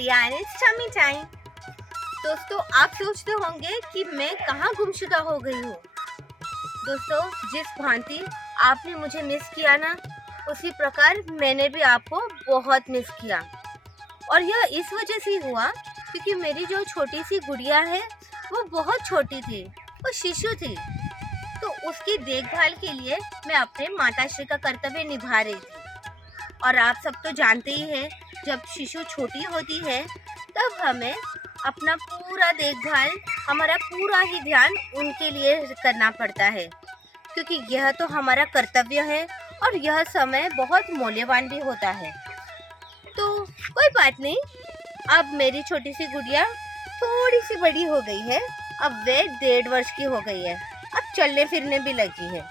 Priya and it's tummy time. दोस्तों, आप सोचते होंगे कि मैं कहाँ गुमशुदा हो गई हूँ। दोस्तों, जिस भांति आपने मुझे मिस किया ना, उसी प्रकार मैंने भी आपको बहुत मिस किया। और यह इस वजह से हुआ क्योंकि मेरी जो छोटी सी गुड़िया है वो बहुत छोटी थी, वो शिशु थी। तो उसकी देखभाल के लिए मैं अपने माताश्री का कर्तव्य निभा रही थी। और आप सब तो जानते ही हैं, जब शिशु छोटी होती है तब हमें अपना पूरा देखभाल, हमारा पूरा ही ध्यान उनके लिए करना पड़ता है, क्योंकि यह तो हमारा कर्तव्य है और यह समय बहुत मूल्यवान भी होता है। तो कोई बात नहीं, अब मेरी छोटी सी गुड़िया थोड़ी सी बड़ी हो गई है। अब वे 1.5 वर्ष की हो गई है, अब चलने फिरने भी लगी है।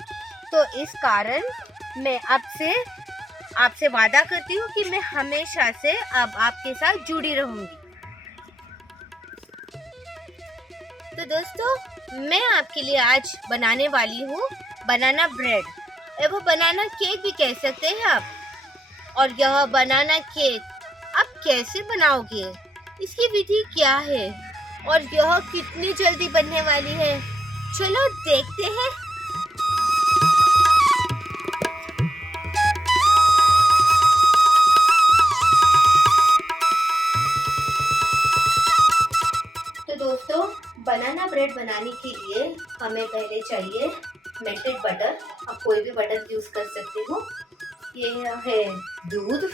तो इस कारण मैं आपसे वादा करती हूँ कि मैं हमेशा से अब आपके साथ जुड़ी रहूंगी। तो दोस्तों, मैं आपके लिए आज बनाने वाली हूँ बनाना ब्रेड, वो बनाना केक भी कह सकते हैं आप। और यह बनाना केक आप कैसे बनाओगे, इसकी विधि क्या है और यह कितनी जल्दी बनने वाली है, चलो देखते हैं। तो दोस्तों, बनाना ब्रेड बनाने के लिए हमें पहले चाहिए मेल्टेड बटर। आप कोई भी बटर यूज कर सकते हो। यह है दूध,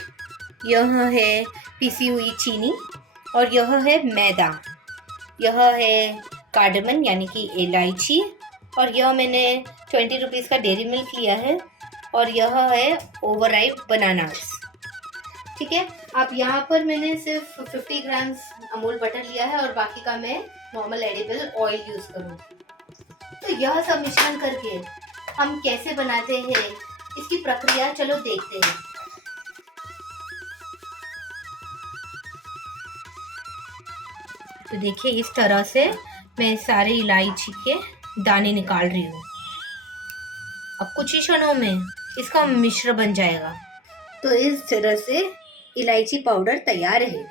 यह है पिसी हुई चीनी और यह है मैदा। यह है कार्डमन यानी कि इलायची, और यह मैंने 20 रुपीज़ का डेयरी मिल्क लिया है, और यह है ओवरराइप बनानास। ठीक है, अब यहाँ पर मैंने सिर्फ 50 ग्राम्स अमूल बटर लिया है और बाकी का मैं नॉर्मल एडिबल ऑयल यूज करूँगी। तो यह सब मिश्रण करके हम कैसे बनाते हैं, इसकी प्रक्रिया चलो देखते हैं। तो देखिए, इस तरह से मैं सारे इलायची के दाने निकाल रही हूँ। अब कुछ ही क्षणों में इसका मिश्र बन जाएगा। तो इस तरह से इलायची पाउडर तैयार है।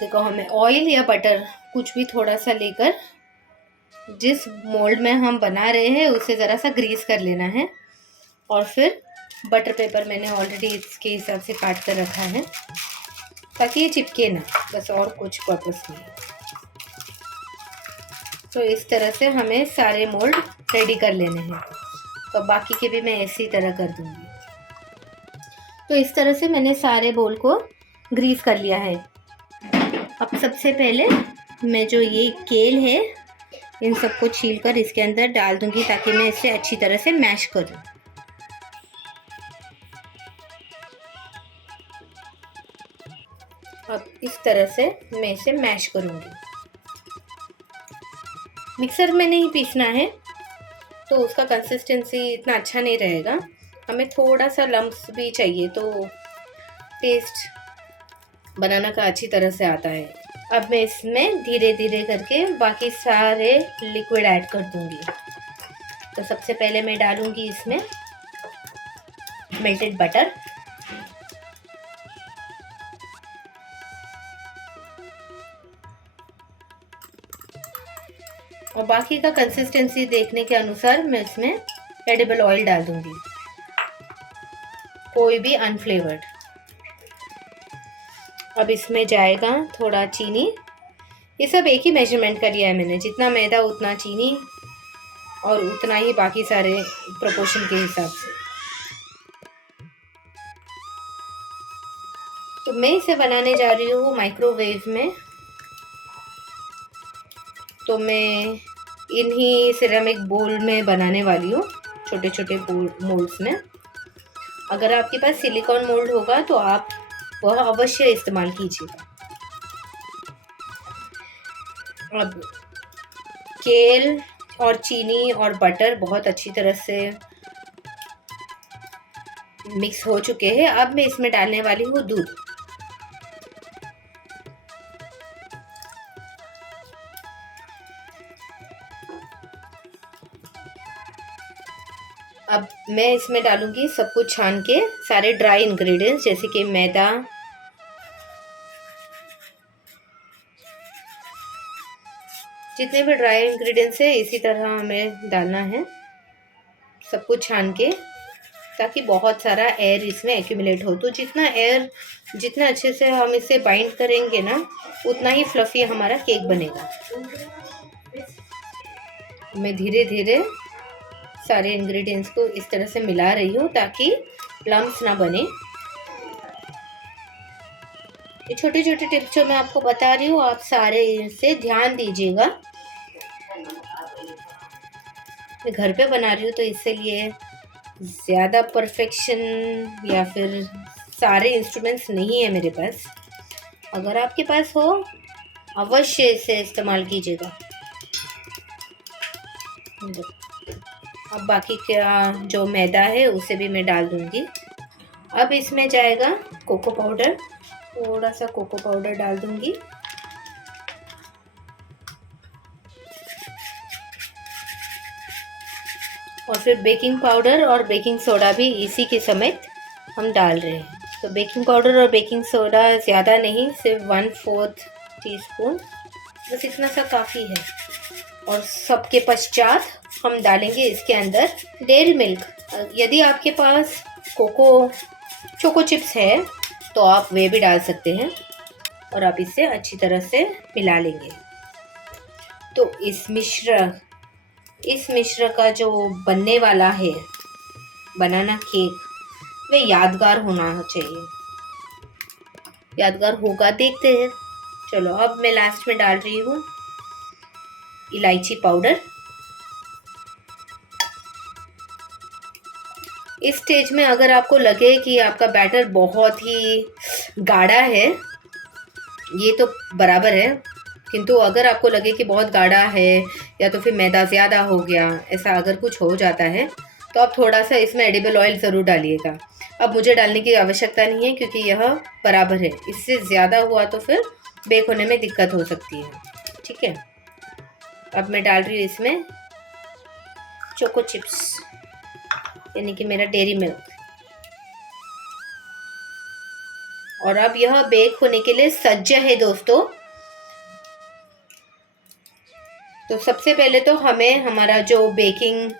देखो, हमें ऑयल या बटर कुछ भी थोड़ा सा लेकर जिस मोल्ड में हम बना रहे हैं उसे ज़रा सा ग्रीस कर लेना है, और फिर बटर पेपर मैंने ऑलरेडी इसके हिसाब से काट कर रखा है ताकि ये चिपके ना, बस और कुछ पर्पस नहीं। तो इस तरह से हमें सारे मोल्ड रेडी कर लेने हैं। तो बाकी के भी मैं इसी तरह कर दूंगी। तो इस तरह से मैंने सारे बोल को ग्रीस कर लिया है। अब सबसे पहले मैं जो ये केल है इन सबको छील कर इसके अंदर डाल दूंगी ताकि मैं इसे अच्छी तरह से मैश करूँ। अब इस तरह से मैं इसे मैश करूँगी। मिक्सर में नहीं पीसना है तो उसका कंसिस्टेंसी इतना अच्छा नहीं रहेगा, हमें थोड़ा सा लम्प्स भी चाहिए तो टेस्ट बनाना का अच्छी तरह से आता है। अब मैं इसमें धीरे धीरे करके बाकी सारे लिक्विड ऐड कर दूंगी। तो सबसे पहले मैं डालूंगी इसमें मेल्टेड बटर, और बाकी का कंसिस्टेंसी देखने के अनुसार मैं इसमें एडिबल ऑयल डाल दूंगी, कोई भी अनफ्लेवर्ड। अब इसमें जाएगा थोड़ा चीनी। ये सब एक ही मेजरमेंट का लिया है मैंने, जितना मैदा उतना चीनी और उतना ही बाकी सारे प्रोपोर्शन के हिसाब से। तो मैं इसे बनाने जा रही हूँ माइक्रोवेव में। तो मैं इन्हीं सिरेमिक बोल में बनाने वाली हूँ, छोटे छोटे मोल्ड्स में। अगर आपके पास सिलिकॉन मोल्ड होगा तो आप वह अवश्य इस्तेमाल कीजिएगा। अब केल और चीनी और बटर बहुत अच्छी तरह से मिक्स हो चुके हैं। अब मैं इसमें डालने वाली हूँ दूध। अब मैं इसमें डालूंगी सब कुछ छान के सारे ड्राई इंग्रेडिएंट्स, जैसे कि मैदा, जितने भी ड्राई इंग्रेडिएंट्स है इसी तरह हमें डालना है, सब कुछ छान के, ताकि बहुत सारा एयर इसमें एक्यूमुलेट हो। तो जितना अच्छे से हम इसे बाइंड करेंगे ना, उतना ही फ्लफी हमारा केक बनेगा। मैं धीरे धीरे सारे इंग्रेडिएंट्स को इस तरह से मिला रही हूँ ताकि लम्स ना बने। ये छोटे छोटे टिप्स जो मैं आपको बता रही हूँ, आप सारे इसे ध्यान दीजिएगा। मैं घर पे बना रही हूँ तो इसीलिए ज़्यादा परफेक्शन या फिर सारे इंस्ट्रूमेंट्स नहीं है मेरे पास। अगर आपके पास हो अवश्य इसे इस्तेमाल कीजिएगा। अब बाकी का जो मैदा है उसे भी मैं डाल दूँगी। अब इसमें जाएगा कोको पाउडर, थोड़ा सा कोको पाउडर डाल दूँगी। और फिर बेकिंग पाउडर और बेकिंग सोडा भी इसी के समेत हम डाल रहे हैं। तो बेकिंग पाउडर और बेकिंग सोडा ज़्यादा नहीं, सिर्फ 1/4 टीस्पून, बस इतना सा काफ़ी है। और सबके पश्चात हम डालेंगे इसके अंदर डेयरी मिल्क। यदि आपके पास चोको चिप्स है तो आप वे भी डाल सकते हैं। और आप इसे अच्छी तरह से मिला लेंगे। तो इस मिश्र का जो बनने वाला है बनाना केक, वे यादगार होना चाहिए। यादगार होगा, देखते हैं। चलो, अब मैं लास्ट में डाल रही हूँ इलायची पाउडर। इस स्टेज में अगर आपको लगे कि आपका बैटर बहुत ही गाढ़ा है, ये तो बराबर है, किंतु अगर आपको लगे कि बहुत गाढ़ा है या तो फिर मैदा ज़्यादा हो गया, ऐसा अगर कुछ हो जाता है तो आप थोड़ा सा इसमें एडिबल ऑयल ज़रूर डालिएगा। अब मुझे डालने की आवश्यकता नहीं है क्योंकि यह बराबर है। इससे ज़्यादा हुआ तो फिर बेक होने में दिक्कत हो सकती है। ठीक है, अब मैं डाल रही हूँ इसमें चोको चिप्स, यानी कि मेरा डेयरी मिल्क। और अब यह बेक होने के लिए सज्ज है दोस्तों। तो सबसे पहले तो हमें हमारा जो बेकिंग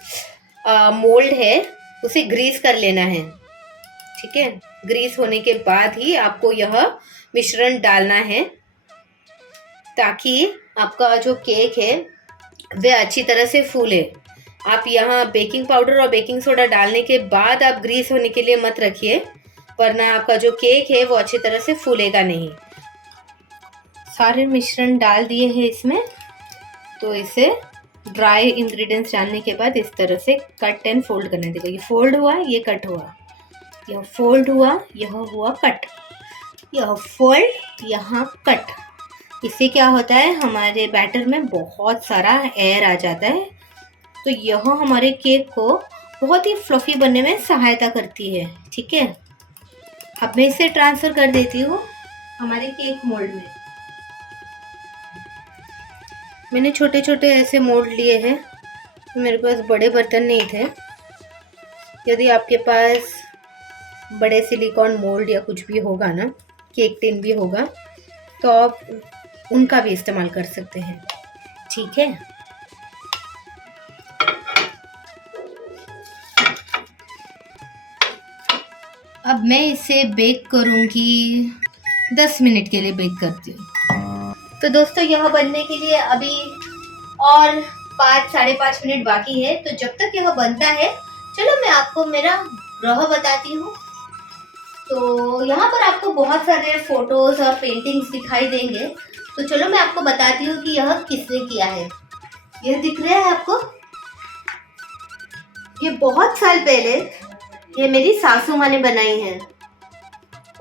मोल्ड है उसे ग्रीस कर लेना है। ठीक है, ग्रीस होने के बाद ही आपको यह मिश्रण डालना है ताकि आपका जो केक है वह अच्छी तरह से फूले। आप यहाँ बेकिंग पाउडर और बेकिंग सोडा डालने के बाद आप ग्रीस होने के लिए मत रखिए, वरना आपका जो केक है वो अच्छी तरह से फूलेगा नहीं। सारे मिश्रण डाल दिए हैं इसमें, तो इसे ड्राई इंग्रेडिएंट्स डालने के बाद इस तरह से कट एंड फोल्ड करने देगा। ये फोल्ड हुआ, ये कट हुआ, यह फोल्ड हुआ, यह हुआ कट, यह फोल्ड, यहाँ कट। इससे क्या होता है, हमारे बैटर में बहुत सारा एयर आ जाता है, तो यह हमारे केक को बहुत ही फ्लफी बनने में सहायता करती है। ठीक है, अब मैं इसे ट्रांसफ़र कर देती हूँ हमारे केक मोल्ड में। मैंने छोटे छोटे ऐसे मोल्ड लिए हैं, मेरे पास बड़े बर्तन नहीं थे। यदि आपके पास बड़े सिलिकॉन मोल्ड या कुछ भी होगा ना, केक टिन भी होगा, तो आप उनका भी इस्तेमाल कर सकते हैं। ठीक है, अब मैं इसे बेक करूँगी, 10 मिनट के लिए बेक करती हूँ। तो दोस्तों, यह बनने के लिए अभी और 5-5.5 मिनट बाकी है। तो जब तक यह बनता है, चलो मैं आपको मेरा ग्रह बताती हूँ। तो यहाँ पर आपको बहुत सारे फोटोज और पेंटिंग्स दिखाई देंगे, तो चलो मैं आपको बताती हूँ कि यह किसने किया है। यह दिख रहा है आपको, ये बहुत साल पहले ये मेरी सासू माँ ने बनाई है।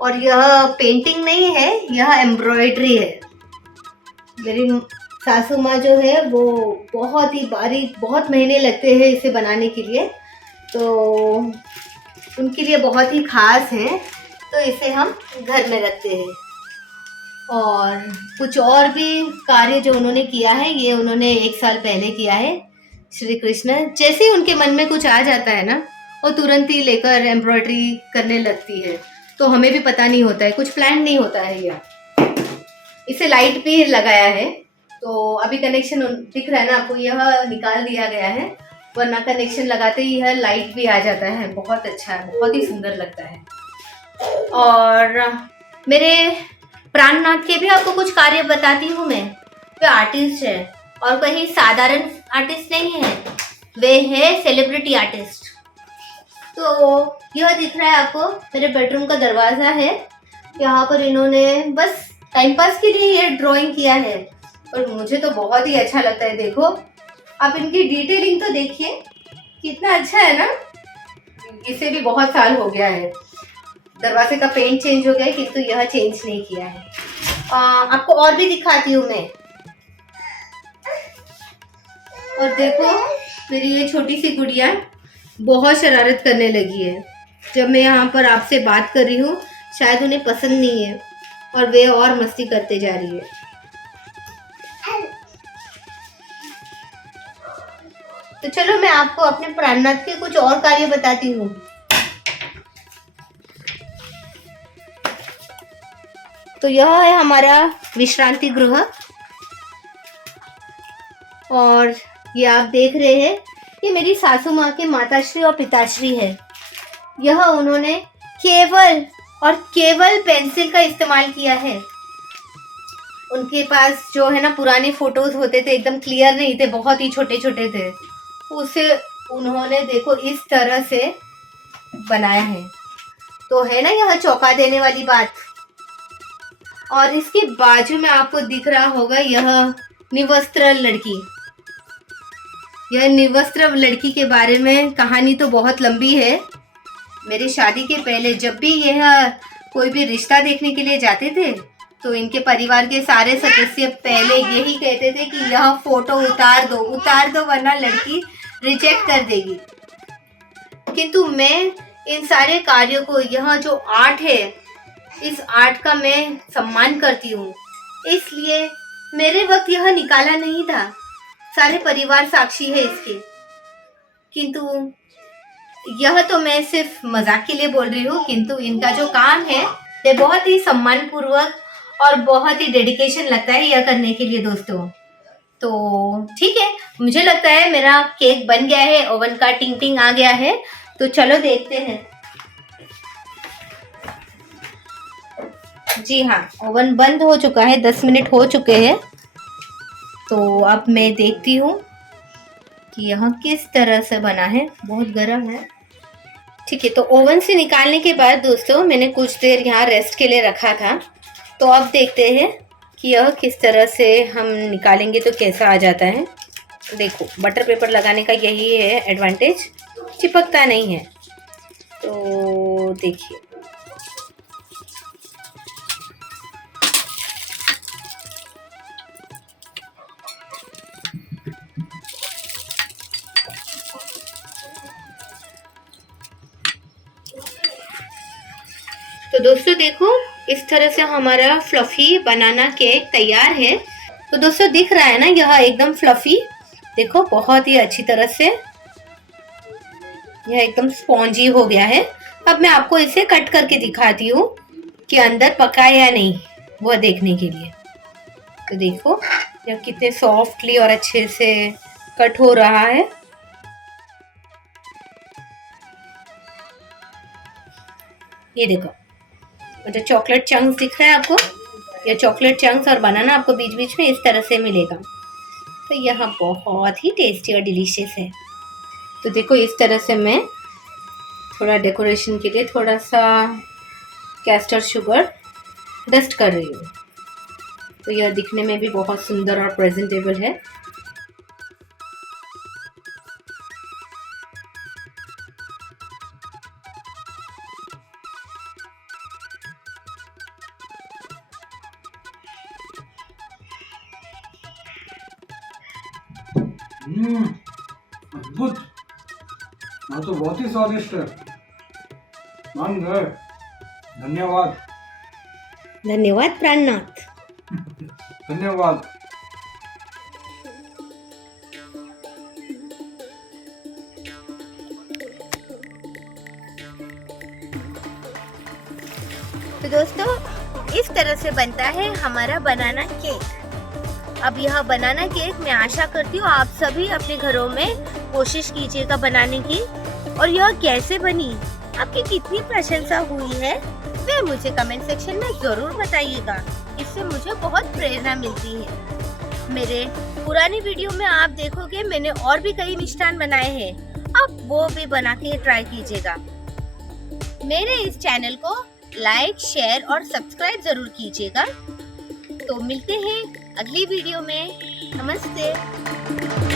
और यह पेंटिंग नहीं है, यह एम्ब्रॉयडरी है। मेरी सासू माँ जो है वो बहुत ही बारीक, बहुत महीने लगते हैं इसे बनाने के लिए, तो उनके लिए बहुत ही खास है, तो इसे हम घर में रखते हैं। और कुछ और भी कार्य जो उन्होंने किया है, ये उन्होंने 1 साल पहले किया है। श्री कृष्ण, जैसे ही उनके मन में कुछ आ जाता है ना, वो तुरंत ही लेकर एम्ब्रॉयडरी करने लगती है। तो हमें भी पता नहीं होता है, कुछ प्लान नहीं होता है। यह इसे लाइट भी लगाया है, तो अभी कनेक्शन दिख रहा है ना आपको, यह निकाल दिया गया है, वरना कनेक्शन लगाते ही यह लाइट भी आ जाता है। बहुत अच्छा है, बहुत ही सुंदर लगता है। और मेरे प्राणनाथ के भी आपको कुछ कार्य बताती हूँ मैं। वे आर्टिस्ट है और कहीं साधारण आर्टिस्ट नहीं है, वे है सेलिब्रिटी आर्टिस्ट। तो यह दिख रहा है आपको मेरे बेडरूम का दरवाजा है। यहाँ पर इन्होंने बस टाइम पास के लिए ये ड्राइंग किया है और मुझे तो बहुत ही अच्छा लगता है। देखो आप इनकी डिटेलिंग तो देखिए, कितना अच्छा है ना। इसे भी बहुत साल हो गया है, दरवाजे का पेंट चेंज हो गया है किंतु यह चेंज नहीं किया है। आपको और भी दिखाती हूँ मैं। और देखो मेरी ये छोटी सी गुड़िया बहुत शरारत करने लगी है। जब मैं यहाँ पर आपसे बात कर रही हूँ शायद उन्हें पसंद नहीं है और वे और मस्ती करते जा रही है। तो चलो मैं आपको अपने प्राणनाथ के कुछ और कार्य बताती हूँ। तो यह है हमारा विश्रांति गृह और ये आप देख रहे हैं, ये मेरी सासू माँ के माताश्री और पिताश्री है। यह उन्होंने केवल और केवल पेंसिल का इस्तेमाल किया है। उनके पास जो है ना पुराने फोटोज होते थे, एकदम क्लियर नहीं थे, बहुत ही छोटे छोटे थे, उसे उन्होंने देखो इस तरह से बनाया है। तो है ना यह चौंका देने वाली बात। और इसके बाजू में आपको दिख रहा होगा यह निवस्त्र लड़की। यह निवस्त्र लड़की के बारे में कहानी तो बहुत लंबी है। मेरी शादी के पहले जब भी यह कोई भी रिश्ता देखने के लिए जाते थे तो इनके परिवार के सारे सदस्य पहले यही कहते थे कि यह फोटो उतार दो वरना लड़की रिजेक्ट कर देगी। किंतु मैं इन सारे कार्यों को, यह जो आर्ट है, इस आर्ट का मैं सम्मान करती हूँ, इसलिए मेरे वक्त यह निकाला नहीं था। सारे परिवार साक्षी है इसके। किंतु यह तो मैं सिर्फ मजाक के लिए बोल रही हूँ, किंतु इनका जो काम है ये बहुत ही सम्मान पूर्वक और बहुत ही डेडिकेशन लगता है यह करने के लिए दोस्तों। तो ठीक है, मुझे लगता है मेरा केक बन गया है, ओवन का टिंग टिंग आ गया है। तो चलो देखते हैं। जी हाँ, ओवन बंद हो चुका है, 10 मिनट हो चुके हैं। तो अब मैं देखती हूँ कि यह किस तरह से बना है। बहुत गर्म है। ठीक है, तो ओवन से निकालने के बाद दोस्तों मैंने कुछ देर यहाँ रेस्ट के लिए रखा था। तो अब देखते हैं कि यह किस तरह से हम निकालेंगे तो कैसा आ जाता है। देखो बटर पेपर लगाने का यही है एडवांटेज, चिपकता नहीं है। तो देखिए तो दोस्तों देखो इस तरह से हमारा फ्लफी बनाना केक तैयार है। तो दोस्तों दिख रहा है ना यह एकदम फ्लफी, देखो बहुत ही अच्छी तरह से यह एकदम स्पॉन्जी हो गया है। अब मैं आपको इसे कट करके दिखाती हूँ कि अंदर पका है या नहीं, वह देखने के लिए। तो देखो यह कितने सॉफ्टली और अच्छे से कट हो रहा है। ये देखो जो चॉकलेट चंक्स दिख रहा है आपको, ये चॉकलेट चंक्स और बनाना आपको बीच बीच में इस तरह से मिलेगा। तो यह बहुत ही टेस्टी और डिलीशियस है। तो देखो इस तरह से मैं थोड़ा डेकोरेशन के लिए थोड़ा सा कैस्टर शुगर डस्ट कर रही हूँ। तो यह दिखने में भी बहुत सुंदर और प्रेजेंटेबल है। अद्भुत, हाँ तो बहुत ही स्वादिष्ट है। मान गए। धन्यवाद। धन्यवाद प्राणनाथ। धन्यवाद। तो दोस्तों इस तरह से बनता है हमारा बनाना केक। अब यह बनाना केक मैं आशा करती हूँ आप सभी अपने घरों में कोशिश कीजिएगा बनाने की। और यह कैसे बनी, आपकी कितनी प्रशंसा हुई है, वह मुझे कमेंट सेक्शन में जरूर बताइएगा। इससे मुझे बहुत प्रेरणा मिलती है। मेरे पुरानी वीडियो में आप देखोगे मैंने और भी कई मिष्ठान बनाए हैं, आप वो भी बना के ट्राई कीजिएगा। मेरे इस चैनल को लाइक, शेयर और सब्सक्राइब जरूर कीजिएगा। तो मिलते हैं अगली वीडियो में। नमस्ते।